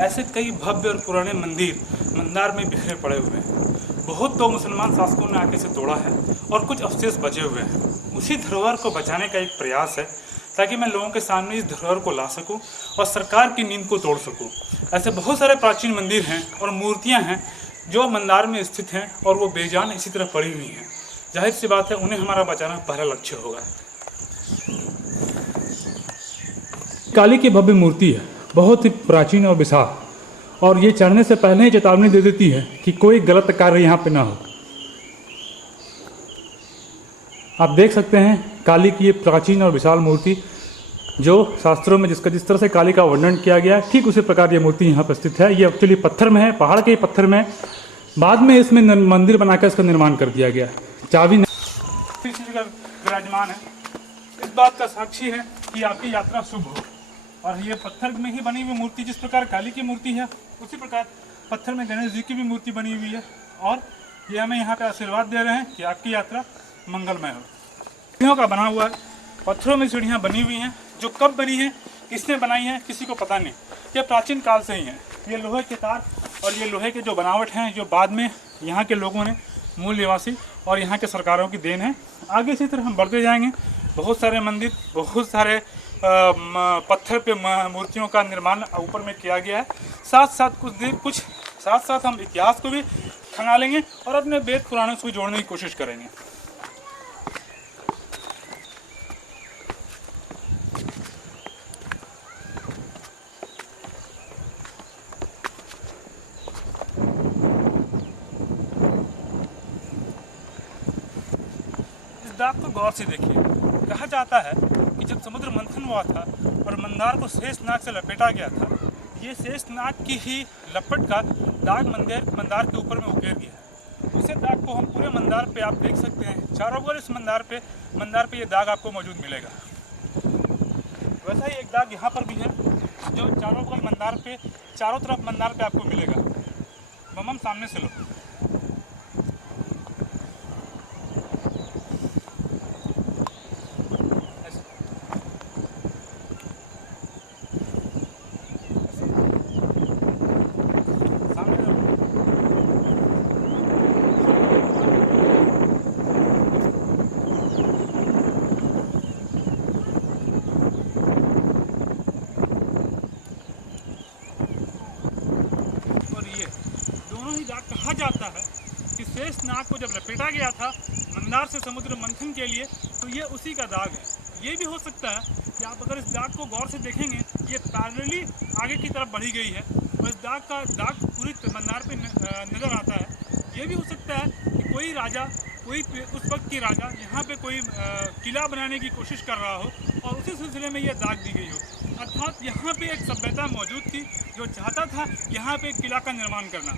ऐसे कई भव्य और पुराने मंदिर मंदार में बिखरे पड़े हुए हैं। बहुत तो मुसलमान शासकों ने आके इसे तोड़ा है और कुछ अवशेष बचे हुए हैं। उसी धरोहर को बचाने का एक प्रयास है ताकि मैं लोगों के सामने इस धरोहर को ला सकूं और सरकार की नींद को तोड़ सकूं। ऐसे बहुत सारे प्राचीन मंदिर हैं और मूर्तियां हैं जो मंदार में स्थित हैं और वो बेजान इसी तरह पड़ी हुई हैं। जाहिर सी बात है उन्हें हमारा बचाना पहला लक्ष्य होगा। काली की भव्य मूर्ति है, बहुत ही प्राचीन और विशाल, और ये चढ़ने से पहले ही चेतावनी दे देती है कि कोई गलत कार्य यहाँ पे ना हो। आप देख सकते हैं काली की ये प्राचीन और विशाल मूर्ति, जो शास्त्रों में जिस तरह से काली का वर्णन किया गया है, ठीक उसी प्रकार ये मूर्ति यहाँ पर स्थित है। ये एक्चुअली पत्थर में है, पहाड़ के पत्थर में। बाद में इसमें मंदिर बनाकर इसका निर्माण कर दिया गया। चाबी विराजमान है, इस बात का साक्षी है कि आपकी यात्रा शुभ हो। और ये पत्थर में ही बनी हुई मूर्ति, जिस प्रकार काली की मूर्ति है उसी प्रकार पत्थर में गणेश जी की भी मूर्ति बनी हुई है। और ये हमें यहाँ पे आशीर्वाद दे रहे हैं कि आपकी यात्रा मंगलमय हो। सीढ़ियों का बना हुआ है, पत्थरों में सीढ़ियाँ बनी हुई हैं, जो कब बनी है, किसने बनाई है, किसी को पता नहीं। ये प्राचीन काल से ही है। ये लोहे के तार और ये लोहे के जो बनावट हैं, जो बाद में यहाँ के लोगों ने, मूल निवासी और यहाँ के सरकारों की देन है। आगे इसी तरह हम बढ़ते जाएंगे। बहुत सारे मंदिर, बहुत सारे पत्थर पे मूर्तियों का निर्माण ऊपर में किया गया है। साथ साथ हम इतिहास को भी खंगालेंगे और अपने वेद पुराणों से भी जोड़ने की कोशिश करेंगे। इस दाग को गौर से देखिए। कहा जाता है कि जब समुद्र मंथन हुआ था और मंदार को शेष नाग से लपेटा गया था, ये शेष नाग की ही लपट का दाग मंदार के ऊपर में उकेर गया है। उसे दाग को हम पूरे मंदार पे आप देख सकते हैं। चारों ओर इस मंदार पे ये दाग आपको मौजूद मिलेगा। वैसा ही एक दाग यहाँ पर भी है, जो चारों तरफ मंदार पे आपको मिलेगा। मम सामने से लो। कहा जाता है कि शेष नाग को जब लपेटा गया था मंदार से समुद्र मंथन के लिए, तो ये उसी का दाग है। ये भी हो सकता है कि आप अगर इस दाग को गौर से देखेंगे, ये पैरेलली आगे की तरफ बढ़ी गई है और इस दाग पूरी मंदार पे नजर आता है। ये भी हो सकता है कि कोई राजा, उस वक्त की राजा यहाँ पे कोई किला बनाने की कोशिश कर रहा हो और उसी सिलसिले में ये दाग दी गई हो। अर्थात यहाँ पे एक सभ्यता मौजूद थी जो चाहता था यहाँ पे एक किला का निर्माण करना।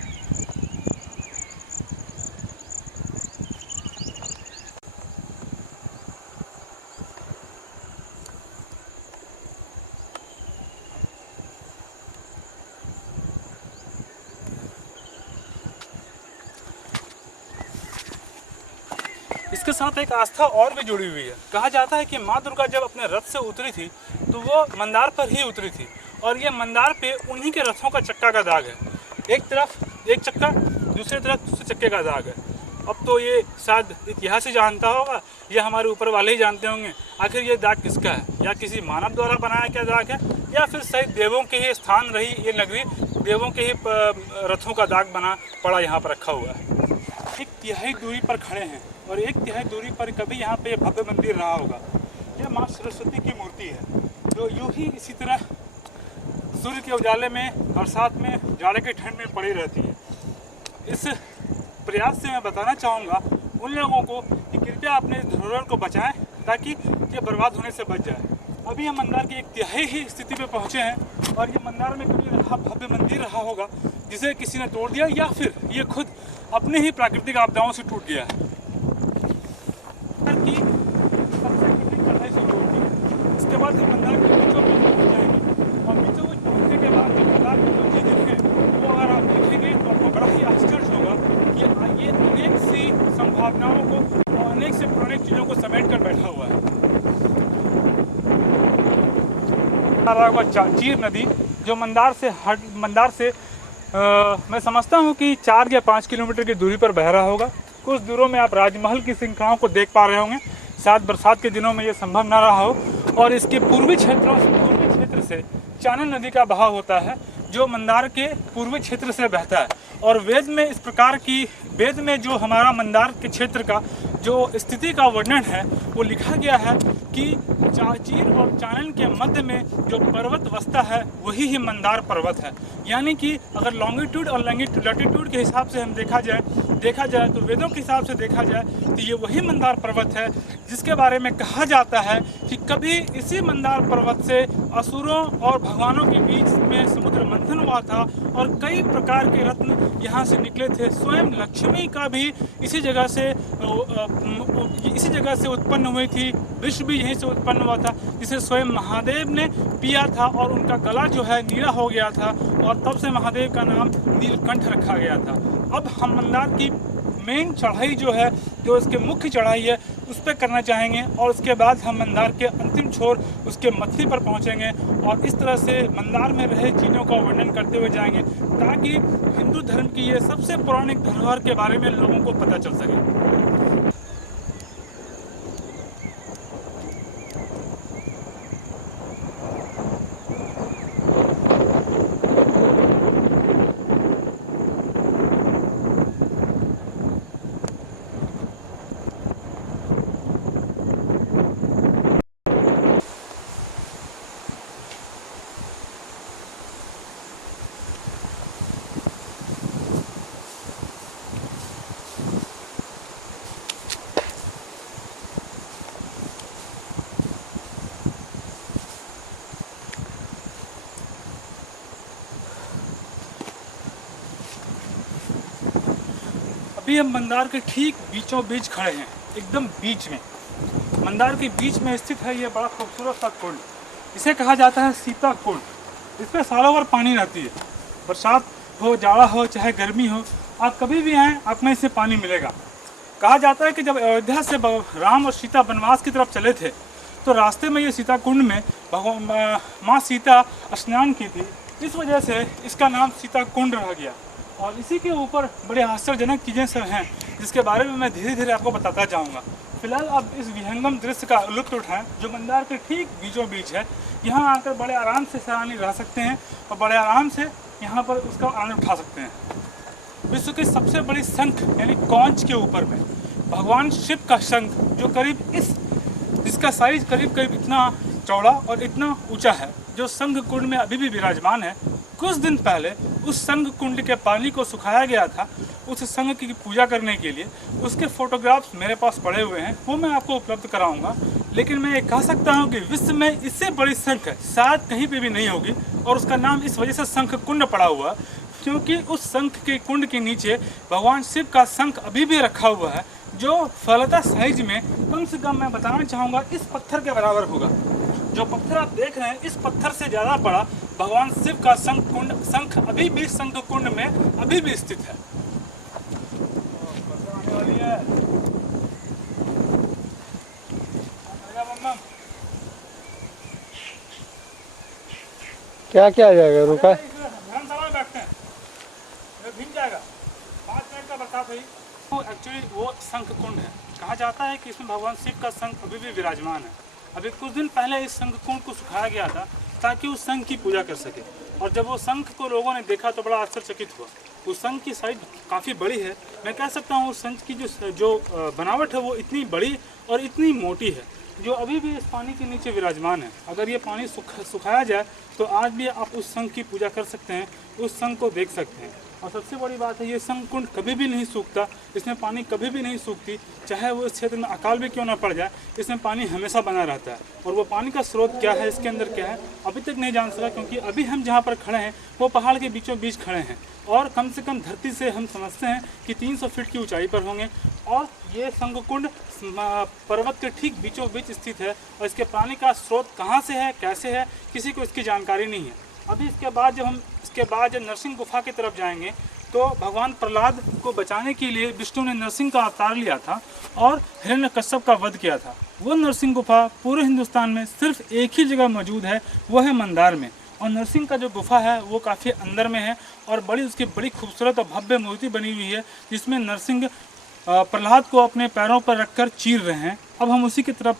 इसके साथ एक आस्था और भी जुड़ी हुई है। कहा जाता है कि माँ दुर्गा जब अपने रथ से उतरी थी तो वो मंदार पर ही उतरी थी और ये मंदार पे उन्हीं के रथों का चक्का का दाग है। एक तरफ एक चक्का, दूसरी तरफ दूसरे चक्के का दाग है। अब तो ये शायद इतिहास ही जानता होगा, ये हमारे ऊपर वाले ही जानते होंगे आखिर ये दाग किसका है। या किसी मानव द्वारा बनाया गया दाग है, या फिर शायद देवों के ही स्थान रही ये नगरी, देवों के ही रथों का दाग बना पड़ा यहाँ पर रखा हुआ है। एक तिहाई दूरी पर खड़े हैं और एक तिहाई दूरी पर कभी यहाँ पे भव्य मंदिर रहा होगा। यह माँ सरस्वती की मूर्ति है, जो यूं ही इसी तरह सूर्य के उजाले में, बरसात में, जाड़े के ठंड में पड़ी रहती है। इस प्रयास से मैं बताना चाहूँगा उन लोगों को कि कृपया अपने धरोहर को बचाएं ताकि ये बर्बाद होने से बच जाए। अभी हम मंदार की एक तिहाई ही स्थिति पे पहुँचे हैं और ये मंदार में कभी भव्य मंदिर रहा होगा जिसे किसी ने तोड़ दिया, या फिर ये खुद अपने ही प्राकृतिक आपदाओं से टूट गया है। इसके बाद हम मंदार के बीचों बीच पहुँच जाएंगे और बीचों बीच पहुँचने के बाद मंदार की जो चीज़ें हैं वो अगर आप देखेंगे तो आपको बड़ा ही आश्चर्य होगा कि ये अनेक सी संभावनाओं को और अनेक से पुरानी चीज़ों को समेट कर बैठा हुआ है। चीर नदी जो मंदार से मैं समझता हूँ कि 4 या 5 किलोमीटर की दूरी पर बह रहा होगा। कुछ दूरों में आप राजमहल की श्रृंखलाओं को देख पा रहे होंगे। शायद बरसात के दिनों में ये संभव ना रहा हो। और इसके पूर्वी क्षेत्र से चानन नदी का बहाव होता है, जो मंदार के पूर्वी क्षेत्र से बहता है। और वेद में जो हमारा मंदार के क्षेत्र का जो स्थिति का वर्णन है वो लिखा गया है कि चीर और चानन के मध्य में जो पर्वत बसता है वही ही मंदार पर्वत है। यानी कि अगर लॉन्गिट्यूड और लैटिट्यूड के हिसाब से हम देखा जाए तो वेदों के हिसाब से देखा जाए तो ये वही मंदार पर्वत है, जिसके बारे में कहा जाता है कि कभी इसी मंदार पर्वत से असुरों और भगवानों के बीच में समुद्र मंथन हुआ था और कई प्रकार के रत्न यहाँ से निकले थे। स्वयं लक्ष्मी का भी इसी जगह से उत्पन्न हुई थी। विश्व भी यहीं से उत्पन्न हुआ था, जिसे स्वयं महादेव ने पिया था और उनका गला जो है नीला हो गया था और तब से महादेव का नाम नीलकंठ रखा गया था। अब हम मंदार की मेन चढ़ाई जो इसके मुख्य चढ़ाई है उस पर करना चाहेंगे और उसके बाद हम मंदार के अंतिम छोर उसके मथली पर पहुंचेंगे और इस तरह से मंदार में रहे चीज़ों का वर्णन करते हुए जाएंगे ताकि हिंदू धर्म की ये सबसे पौराणिक धरोहर के बारे में लोगों को पता चल सके। अभी हम मंदार के ठीक बीचों बीच खड़े हैं, एकदम बीच में। मंदार के बीच में स्थित है ये बड़ा खूबसूरत सा कुंड। इसे कहा जाता है सीता कुंड। इस पर सालों भर पानी रहती है, बरसात हो, जाड़ा हो, चाहे गर्मी हो, आप कभी भी आएँ आप में इससे पानी मिलेगा। कहा जाता है कि जब अयोध्या से राम और सीता वनवास की तरफ चले थे तो रास्ते में ये सीता कुंड में माँ सीता स्नान की थी, इस वजह से इसका नाम सीता कुंड रह गया। और इसी के ऊपर बड़े आश्चर्यजनक चीज़ें सब हैं जिसके बारे में मैं धीरे धीरे आपको बताता जाऊंगा। फिलहाल अब इस विहंगम दृश्य का लुत्फ उठाएं जो मंदार के ठीक बीचों बीच है। यहाँ आकर बड़े आराम से सैलानी रह सकते हैं और बड़े आराम से यहाँ पर उसका आनंद उठा सकते हैं। विश्व की सबसे बड़ी शंख यानी कौंच के ऊपर में भगवान शिव का शंख जो जिसका साइज करीब इतना चौड़ा और इतना ऊंचा है, जो शंख कुंड में अभी भी विराजमान है। कुछ दिन पहले उस शंख कुंड के पानी को सुखाया गया था उस शंख की पूजा करने के लिए। उसके फोटोग्राफ्स मेरे पास पड़े हुए हैं, वो मैं आपको उपलब्ध कराऊंगा। लेकिन मैं ये कह सकता हूँ कि विश्व में इससे बड़ी शंख शायद कहीं पे भी नहीं होगी और उसका नाम इस वजह से शंख कुंड पड़ा हुआ क्योंकि उस शंख के कुंड के नीचे भगवान शिव का शंख अभी भी रखा हुआ है, जो फलता साइज में कम से कम मैं बताना चाहूँगा इस पत्थर के बराबर होगा। जो पत्थर आप देख रहे हैं इस पत्थर से ज़्यादा बड़ा भगवान शिव का शंख अभी भी शंख कुंड में अभी भी स्थित है। क्या क्या आ जाएगा रुका बैठते हैं भीग जाएगा 5 मिनट का बरसात हुई। वो एक्चुअली वो शंख कुंड है। कहा जाता है कि इसमें भगवान शिव का शंख अभी भी विराजमान है। अभी कुछ दिन पहले इस शंख कुंड को सुखाया गया था ताकि उस शंख की पूजा कर सके और जब वो शंख को लोगों ने देखा तो बड़ा आश्चर्यचकित हुआ। उस शंख की साइज काफ़ी बड़ी है। मैं कह सकता हूँ उस शंख की जो बनावट है वो इतनी बड़ी और इतनी मोटी है जो अभी भी इस पानी के नीचे विराजमान है। अगर ये पानी सुखाया जाए तो आज भी आप उस शंख की पूजा कर सकते हैं, उस शंख को देख सकते हैं। और सबसे बड़ी बात है ये शंख कुंड कभी भी नहीं सूखता, इसमें पानी कभी भी नहीं सूखती, चाहे वो इस क्षेत्र में अकाल भी क्यों ना पड़ जाए, इसमें पानी हमेशा बना रहता है। और वो पानी का स्रोत क्या है, इसके अंदर क्या है, अभी तक नहीं जान सका क्योंकि अभी हम जहाँ पर खड़े हैं वो पहाड़ के बीचों बीच खड़े हैं और कम से कम धरती से हम समझते हैं कि 300 फीट की ऊंचाई पर होंगे। और ये शंख कुंड पर्वत के ठीक बीचों बीच स्थित है और इसके पानी का स्रोत कहाँ से है, कैसे है, किसी को इसकी जानकारी नहीं है। अभी इसके बाद जब नरसिंह गुफा की तरफ जाएंगे तो भगवान प्रहलाद को बचाने के लिए विष्णु ने नरसिंह का अवतार लिया था और हिरण्यकश्यप का वध किया था। वो नरसिंह गुफा पूरे हिंदुस्तान में सिर्फ एक ही जगह मौजूद है, वो है मंदार में। और नरसिंह का जो गुफा है वो काफ़ी अंदर में है और उसकी बड़ी खूबसूरत और भव्य मूर्ति बनी हुई है, जिसमें नरसिंह प्रहलाद को अपने पैरों पर रखकर चीर रहे हैं। अब हम उसी की तरफ